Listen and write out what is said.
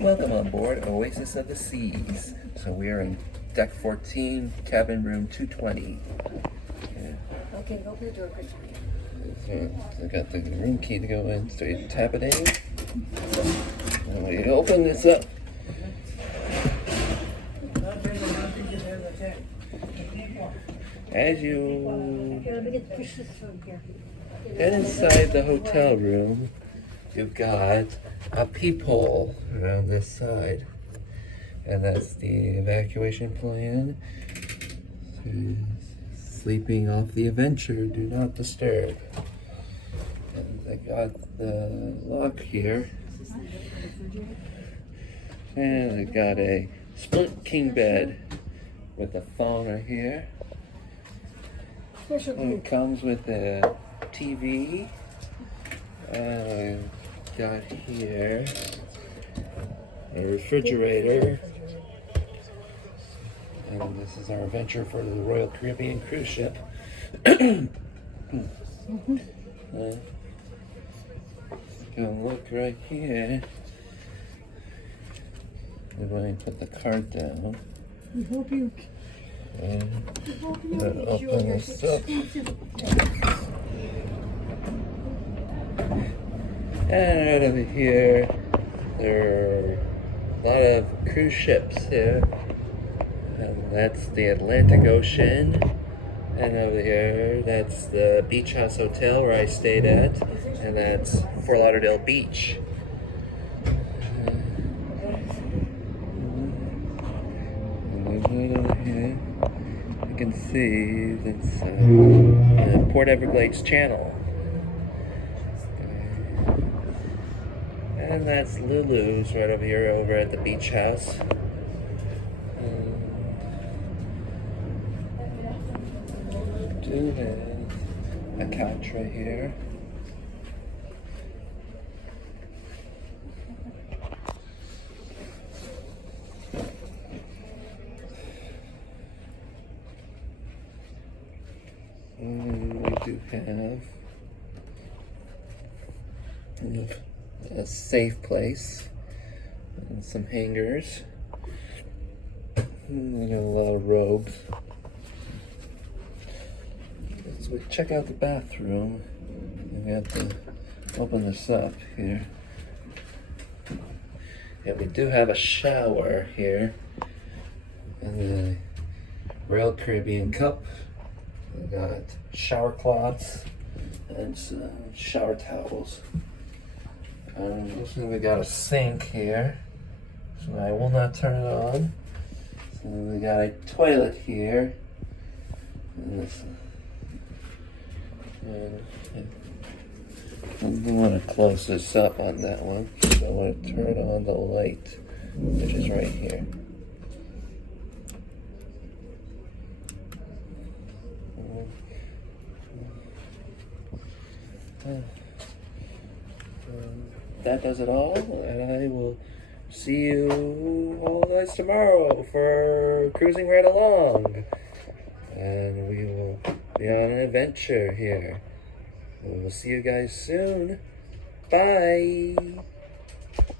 Welcome on board Oasis of the Seas. So we are in deck 14, cabin room 220. Yeah. Okay, open the door, Christian. So I got the room key to go in, so you tap it in. And we open this up. As you Here, let me get push this from here. head inside the hotel room, you've got a peephole around this side. And that's the evacuation plan. Sleeping off the Adventure, do not disturb. And I got the lock here. And I got a split king bed with a phone right here. And it comes with a TV. And I got here a refrigerator. And this is our adventure for the Royal Caribbean cruise ship. Go look right here. We're going to put the card down. We hope you. And open this up. And right over here, there are a lot of cruise ships here. And that's the Atlantic Ocean. And over here, that's the Beach House Hotel where I stayed at. And that's Fort Lauderdale Beach. And right over here, you can see that's the Port Everglades Channel. And that's Lulu's right over here over at the beach house. Do have a couch right here. And we do have a safe place and some hangers. We got a lot of robes. So we check out the bathroom. We have to open this up here. And we do have a shower here. And the Royal Caribbean cup. We got shower cloths and some shower towels. We got a sink here, so I will not turn it on. So we got a toilet here. And this. And I want to close this up on that one. So I want to turn on the light, which is right here. That does it all, and I will see you all guys tomorrow for cruising right along. And we will be on an adventure here. We'll see you guys soon. Bye.